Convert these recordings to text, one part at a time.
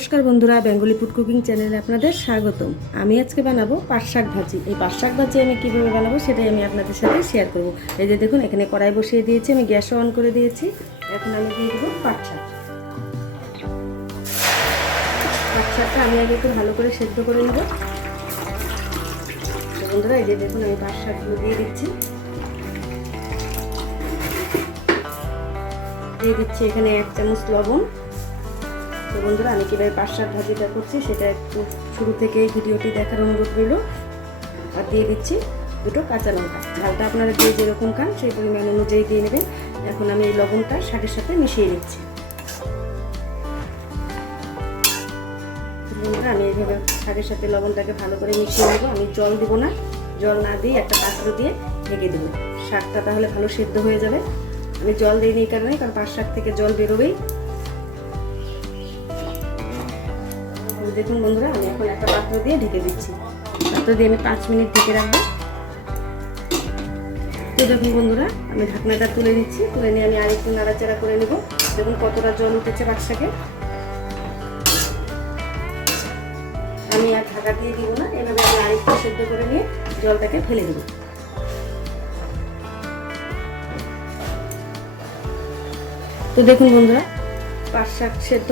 নমস্কার বন্ধুরা, Bengali food cooking চ্যানেলে আপনাদের স্বাগতম। আমি আজকে বানাবো পাট শাক ভাজি। এই পাট শাক ভাজি আমি কীভাবে বানাবো সেটাই আমি আপনাদের সাথে শেয়ার করব। এই যে দেখুন, এখানে কড়াই বসিয়ে দিয়েছি, আমি গ্যাসও অন করে দিয়েছি। এখন আমি দিয়ে দেবো পাট শাক। পাট শাকটা আমি আগে একটু ভালো করে সেদ্ধ করে নেব। বন্ধুরা এই যে দেখুন, আমি পাট শাকগুলো দিয়ে দিচ্ছি। দিয়ে দিচ্ছি এখানে 1 চামচ লবণ। তো বন্ধুরা, আমি কীভাবে পাট শাক ভাজিটা করছি সেটা একটু শুরু থেকেই ভিডিওটি দেখার অনুরোধ রইল। আর দিয়ে দিচ্ছি 2টো কাঁচা লঙ্কা। ঝালটা আপনারা যে যেরকম খান সেই পরিমাণ অনুযায়ী দিয়ে নেবেন। এখন আমি এই লবণটা শাকের সাথে মিশিয়ে নিচ্ছি। বন্ধুরা, আমি এইভাবে শাকের সাথে লবণটাকে ভালো করে মিশিয়ে নেব। আমি জল দিব না, জল না দিয়ে একটা পাত্র দিয়ে ঢেকে দেবো। শাকটা তাহলে ভালো সেদ্ধ হয়ে যাবে। আমি জল দিইনি এই কারণে, কারণ পাট শাক থেকে জল বেরোবেই। দেখুন বন্ধুরা, আমি এখন একটা পাত্র দিয়ে ঢেকে দিচ্ছি। পাত্র দিয়ে আমি 5 মিনিট ঢেকে রাখবো। তো দেখুন বন্ধুরা, আমি ঢাকনাটা তুলে নিচ্ছি। তুলে নিয়ে আমি আরেকটু নাড়াচাড়া করে নেব। দেখুন কতটা জল উঠেছে পাট শাকে। আমি আর ঢাকা দিয়ে দিব না, এভাবে আমি আরেকটু সেদ্ধ করে নিয়ে জলটাকে ফেলে দেব। তো দেখুন বন্ধুরা, পাট শাক সেদ্ধ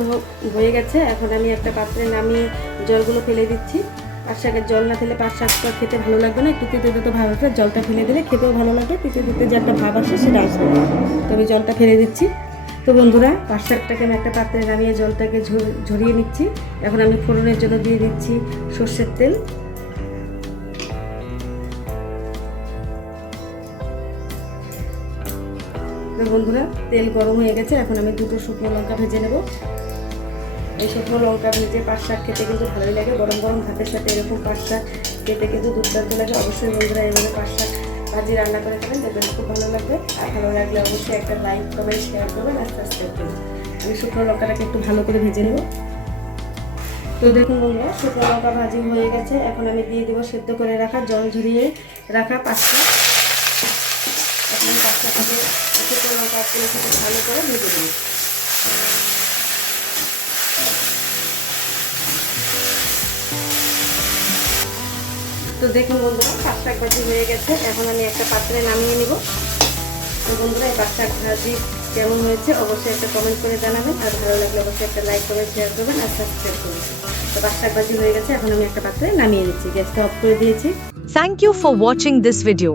হয়ে গেছে। এখন আমি একটা পাত্রে নামিয়ে জলগুলো ফেলে দিচ্ছি। পাট শাকের জল না ফেলে পাট শাকটা খেতে ভালো লাগবে না। একটু তেতো তেতো ভাব আসবে, জলটা ফেলে দিলে খেতেও ভালো লাগবে। তেতো তেতো যে একটা ভাব আসে সেটা আসবে। তো আমি জলটা ফেলে দিচ্ছি। তো বন্ধুরা, পাট শাকটাকে আমি একটা পাত্রে নামিয়ে জলটাকে ঝরিয়ে নিচ্ছি। এখন আমি ফোড়নের জন্য দিয়ে দিচ্ছি সর্ষের তেল। বন্ধুরা, তেল গরম হয়ে গেছে। এখন আমি 2টো শুকনো লঙ্কা ভেজে নেব। এই শুকনো লঙ্কা ভেজে পাট শাক খেতে কিন্তু ভালোই লাগে। গরম গরম ভাতের সাথে এরকম পাট শাক খেতে কিন্তু দুর্দান্ত লাগে। অবশ্যই বন্ধুরা এভাবে পাট শাক ভাজি রান্না করে খাবেন, দেখবেন খুব ভালো লাগবে। আর ভালো লাগলে অবশ্যই একটা লাইক কমেন্ট শেয়ার করবেন আর সাবস্ক্রাইব করবেন। আমি শুকনো লঙ্কাটাকে একটু ভালো করে ভেজে নেব। তো দেখুন বন্ধুরা, শুকনো লঙ্কা ভাজি হয়ে গেছে। এখন আমি দিয়ে দেবো সেদ্ধ করে রাখা, জল ঝরিয়ে রাখা পাট শাক। এখন পাট শাকটাকে শুকনো লঙ্কা তেলের সাথে ভালো করে ভেজে দেবো। তো দেখুন বন্ধুরা, পাট শাক ভাজি হয়ে গেছে। এখন আমি একটা পাত্রে নামিয়ে নিব। তো বন্ধুরা, এই পাট শাক ভাজি কেমন হয়েছে অবশ্যই একটা কমেন্ট করে জানাবেন। আর ভালো লাগলে অবশ্যই একটা লাইক করে শেয়ার করবেন আর সাবস্ক্রাইব করবেন। তো পাট শাক ভাজি হয়ে গেছে। এখন আমি একটা পাত্রে নামিয়ে নিচ্ছি। গ্যাসটা অফ করে দিয়েছি। Thank you for watching this video.